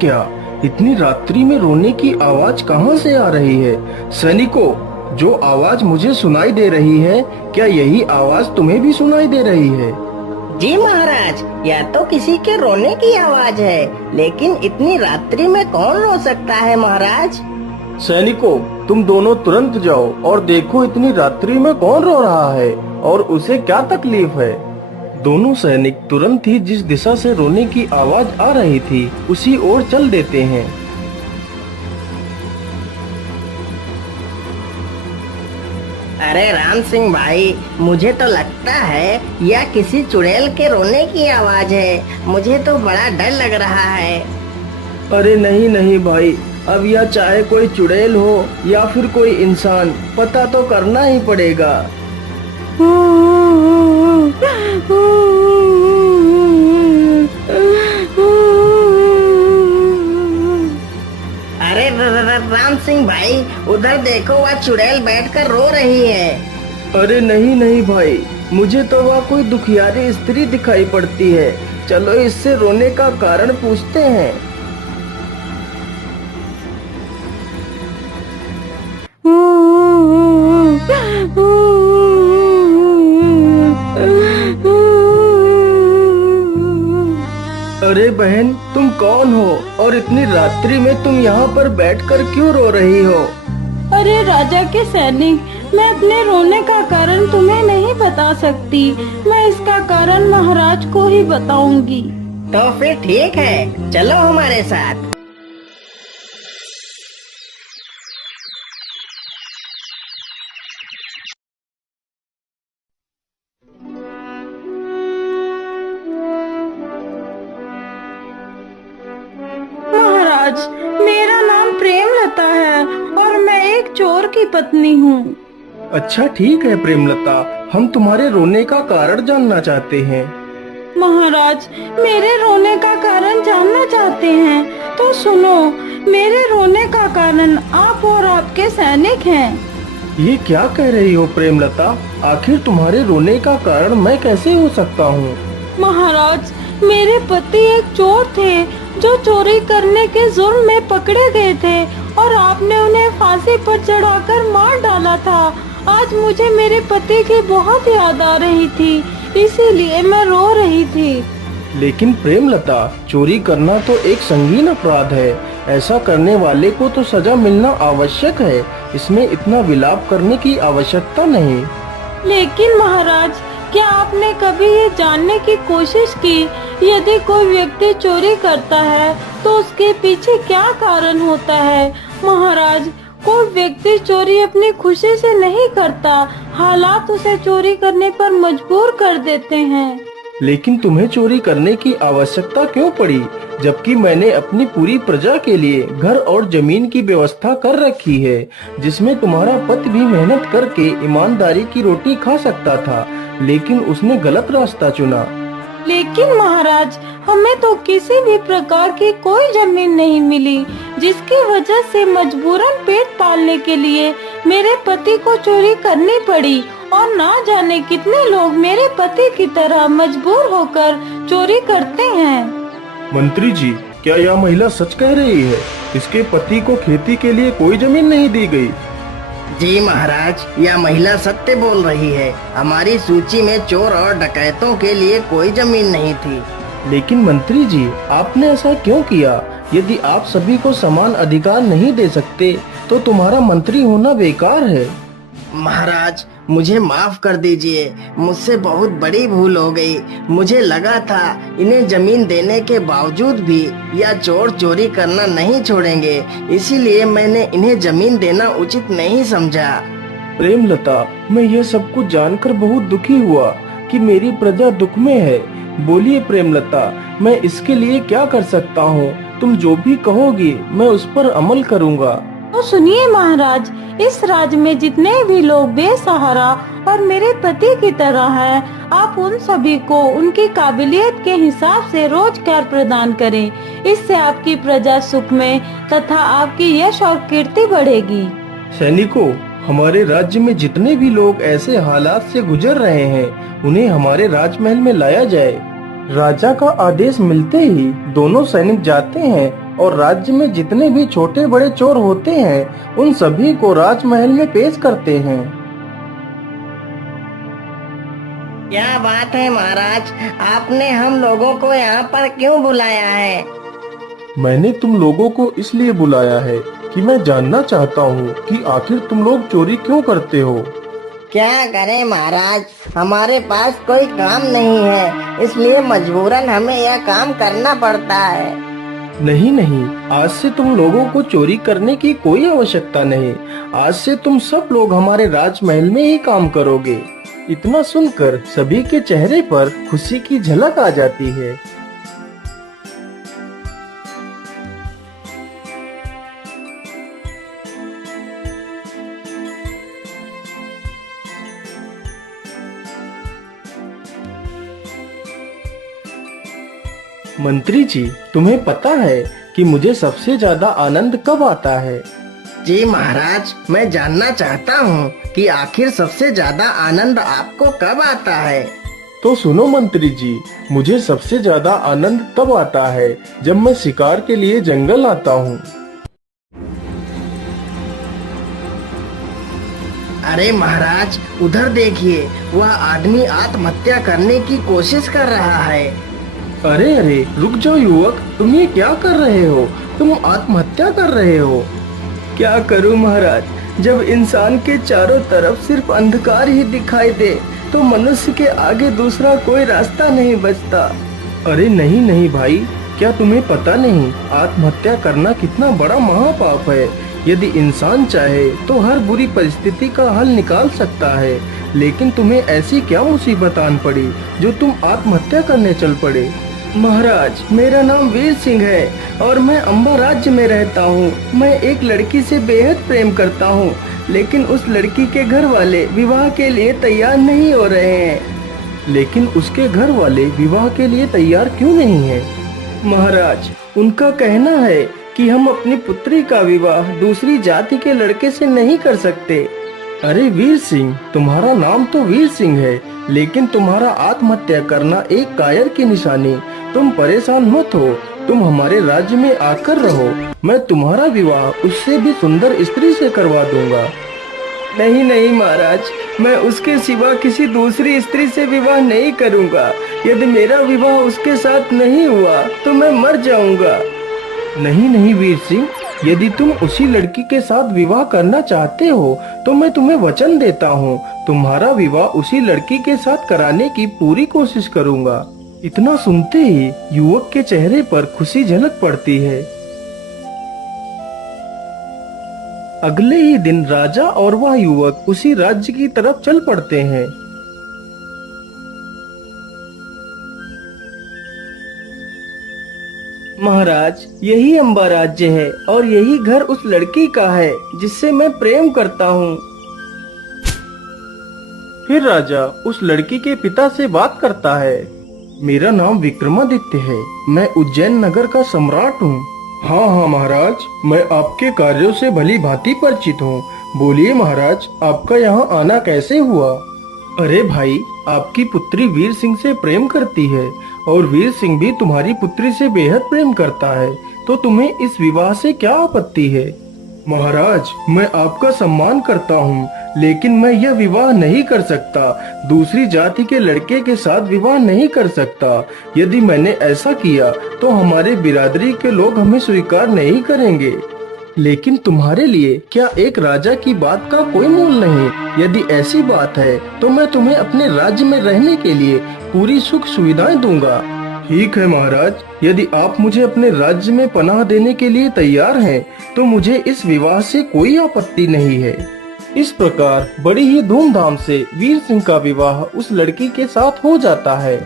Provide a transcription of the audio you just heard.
क्या? इतनी रात्रि में रोने की आवाज कहाँ से आ रही है? सैनिकों, जो आवाज मुझे सुनाई दे रही है, क्या यही आवाज तुम्हें भी सुनाई दे रही है? जी महाराज, यह तो किसी के रोने की आवाज है, लेकिन इतनी रात्रि में कौन रो सकता है महाराज? सैनिकों, तुम दोनों तुरंत जाओ और देखो इतनी रात्रि में कौन रो रहा है और उसे क्या तकलीफ है। दोनों सैनिक तुरंत ही जिस दिशा से रोने की आवाज आ रही थी उसी ओर चल देते हैं। अरे राम सिंह भाई, मुझे तो लगता है यह किसी चुड़ैल के रोने की आवाज है। मुझे तो बड़ा डर लग रहा है। अरे नहीं नहीं भाई, अब यह चाहे कोई चुड़ैल हो या फिर कोई इंसान, पता तो करना ही पड़ेगा। अरे राम सिंह भाई, उधर देखो, वह चुड़ैल बैठकर रो रही है। अरे नहीं नहीं भाई, मुझे तो वह कोई दुखियारी स्त्री दिखाई पड़ती है। चलो इससे रोने का कारण पूछते हैं। अरे बहन, तुम कौन हो और इतनी रात्रि में तुम यहाँ पर बैठकर क्यों रो रही हो? अरे राजा के सैनिक, मैं अपने रोने का कारण तुम्हें नहीं बता सकती। मैं इसका कारण महाराज को ही बताऊंगी। तो फिर ठीक है, चलो हमारे साथ। महाराज, मेरा नाम प्रेमलता है और मैं एक चोर की पत्नी हूँ। अच्छा ठीक है प्रेमलता, हम तुम्हारे रोने का कारण जानना चाहते हैं। महाराज, मेरे रोने का कारण जानना चाहते हैं तो सुनो। मेरे रोने का कारण आप और आपके सैनिक हैं। ये क्या कह रही हो प्रेमलता? आखिर तुम्हारे रोने का कारण मैं कैसे हो सकता हूँ? महाराज, मेरे पति एक चोर थे जो चोरी करने के जुर्म में पकड़े गए थे और आपने उन्हें फांसी पर चढ़ाकर मार डाला था। आज मुझे मेरे पति की बहुत याद आ रही थी, इसीलिए मैं रो रही थी। लेकिन प्रेमलता, चोरी करना तो एक संगीन अपराध है। ऐसा करने वाले को तो सजा मिलना आवश्यक है। इसमें इतना विलाप करने की आवश्यकता नहीं। लेकिन महाराज, क्या आपने कभी ये जानने की कोशिश की, यदि कोई व्यक्ति चोरी करता है तो उसके पीछे क्या कारण होता है? महाराज, कोई व्यक्ति चोरी अपनी खुशी से नहीं करता, हालात उसे चोरी करने पर मजबूर कर देते हैं। लेकिन तुम्हें चोरी करने की आवश्यकता क्यों पड़ी, जबकि मैंने अपनी पूरी प्रजा के लिए घर और जमीन की व्यवस्था कर रखी है, जिसमें तुम्हारा पति भी मेहनत करके ईमानदारी की रोटी खा सकता था, लेकिन उसने गलत रास्ता चुना। लेकिन महाराज, हमें तो किसी भी प्रकार की कोई जमीन नहीं मिली, जिसकी वजह से मजबूरन पेट पालने के लिए मेरे पति को चोरी करनी पड़ी। और ना जाने कितने लोग मेरे पति की तरह मजबूर होकर चोरी करते हैं। मंत्री जी, क्या यह महिला सच कह रही है? इसके पति को खेती के लिए कोई जमीन नहीं दी गई। जी महाराज, यह महिला सत्य बोल रही है। हमारी सूची में चोर और डकैतों के लिए कोई जमीन नहीं थी। लेकिन मंत्री जी, आपने ऐसा क्यों किया? यदि आप सभी को समान अधिकार नहीं दे सकते तो तुम्हारा मंत्री होना बेकार है। महाराज, मुझे माफ कर दीजिए, मुझसे बहुत बड़ी भूल हो गई। मुझे लगा था इन्हें जमीन देने के बावजूद भी यह चोर चोरी करना नहीं छोड़ेंगे, इसीलिए मैंने इन्हें जमीन देना उचित नहीं समझा। प्रेमलता, मैं यह सब कुछ जानकर बहुत दुखी हुआ कि मेरी प्रजा दुख में है। बोलिए प्रेमलता, मैं इसके लिए क्या कर सकता हूँ? तुम जो भी कहोगी मैं उस पर अमल करूँगा। तो सुनिए महाराज, इस राज्य में जितने भी लोग बेसहारा और मेरे पति की तरह हैं, आप उन सभी को उनकी काबिलियत के हिसाब से रोजगार प्रदान करें। इससे आपकी प्रजा सुख में तथा आपकी यश और कीर्ति बढ़ेगी। सैनिकों, हमारे राज्य में जितने भी लोग ऐसे हालात से गुजर रहे हैं, उन्हें हमारे राजमहल में लाया जाए। राजा का आदेश मिलते ही दोनों सैनिक जाते हैं और राज्य में जितने भी छोटे बड़े चोर होते हैं उन सभी को राजमहल में पेश करते हैं। क्या बात है महाराज, आपने हम लोगों को यहाँ पर क्यों बुलाया है? मैंने तुम लोगों को इसलिए बुलाया है कि मैं जानना चाहता हूँ कि आखिर तुम लोग चोरी क्यों करते हो। क्या करें महाराज, हमारे पास कोई काम नहीं है, इसलिए मजबूरन हमें यह काम करना पड़ता है। नहीं नहीं, आज से तुम लोगों को चोरी करने की कोई आवश्यकता नहीं। आज से तुम सब लोग हमारे राजमहल में ही काम करोगे। इतना सुनकर सभी के चेहरे पर खुशी की झलक आ जाती है। मंत्री जी, तुम्हें पता है कि मुझे सबसे ज्यादा आनंद कब आता है? जी महाराज, मैं जानना चाहता हूँ कि आखिर सबसे ज्यादा आनंद आपको कब आता है? तो सुनो मंत्री जी, मुझे सबसे ज्यादा आनंद तब आता है जब मैं शिकार के लिए जंगल आता हूँ। अरे महाराज, उधर देखिए, वह आदमी आत्महत्या करने की कोशिश कर रहा है। अरे अरे, रुक जाओ युवक, तुम ये क्या कर रहे हो? तुम आत्महत्या कर रहे हो? क्या करूं महाराज, जब इंसान के चारों तरफ सिर्फ अंधकार ही दिखाई दे तो मनुष्य के आगे दूसरा कोई रास्ता नहीं बचता। अरे नहीं नहीं भाई, क्या तुम्हें पता नहीं आत्महत्या करना कितना बड़ा महापाप है। यदि इंसान चाहे तो हर बुरी परिस्थिति का हल निकाल सकता है, लेकिन तुम्हें ऐसी क्या मुसीबत आन पड़ी जो तुम आत्महत्या करने चल पड़े? महाराज, मेरा नाम वीर सिंह है और मैं अंबा राज्य में रहता हूँ। मैं एक लड़की से बेहद प्रेम करता हूँ, लेकिन उस लड़की के घर वाले विवाह के लिए तैयार नहीं हो रहे हैं। लेकिन उसके घर वाले विवाह के लिए तैयार क्यों नहीं हैं? महाराज, उनका कहना है कि हम अपनी पुत्री का विवाह दूसरी जाति के लड़के से नहीं कर सकते। अरे वीर सिंह, तुम्हारा नाम तो वीर सिंह है, लेकिन तुम्हारा आत्महत्या करना एक कायर की निशानी। तुम परेशान मत हो, तुम हमारे राज्य में आकर रहो। मैं तुम्हारा विवाह उससे भी सुंदर स्त्री से करवा दूंगा। नहीं नहीं महाराज, मैं उसके सिवा किसी दूसरी स्त्री से विवाह नहीं करूंगा। यदि मेरा विवाह उसके साथ नहीं हुआ तो मैं मर जाऊंगा। नहीं नहीं वीर सिंह, यदि तुम उसी लड़की के साथ विवाह करना चाहते हो तो मैं तुम्हें वचन देता हूँ, तुम्हारा विवाह उसी लड़की के साथ कराने की पूरी कोशिश करूँगा। इतना सुनते ही युवक के चेहरे पर खुशी झलक पड़ती है। अगले ही दिन राजा और वह युवक उसी राज्य की तरफ चल पड़ते हैं। महाराज, यही अंबा राज्य है और यही घर उस लड़की का है जिससे मैं प्रेम करता हूँ। फिर राजा उस लड़की के पिता से बात करता है। मेरा नाम विक्रमादित्य है, मैं उज्जैन नगर का सम्राट हूँ। हाँ हाँ महाराज, मैं आपके कार्यों से भली भांति परिचित हूँ। बोलिए महाराज, आपका यहाँ आना कैसे हुआ? अरे भाई, आपकी पुत्री वीर सिंह से प्रेम करती है और वीर सिंह भी तुम्हारी पुत्री से बेहद प्रेम करता है, तो तुम्हें इस विवाह से क्या आपत्ति है? महाराज, मैं आपका सम्मान करता हूँ, लेकिन मैं यह विवाह नहीं कर सकता। दूसरी जाति के लड़के के साथ विवाह नहीं कर सकता। यदि मैंने ऐसा किया तो हमारे बिरादरी के लोग हमें स्वीकार नहीं करेंगे। लेकिन तुम्हारे लिए क्या एक राजा की बात का कोई मूल नहीं? यदि ऐसी बात है तो मैं तुम्हें अपने राज्य में रहने के लिए पूरी सुख सुविधाएं दूंगा। ठीक है महाराज, यदि आप मुझे अपने राज्य में पनाह देने के लिए तैयार हैं, तो मुझे इस विवाह से कोई आपत्ति नहीं है। इस प्रकार बड़ी ही धूमधाम से वीर सिंह का विवाह उस लड़की के साथ हो जाता है।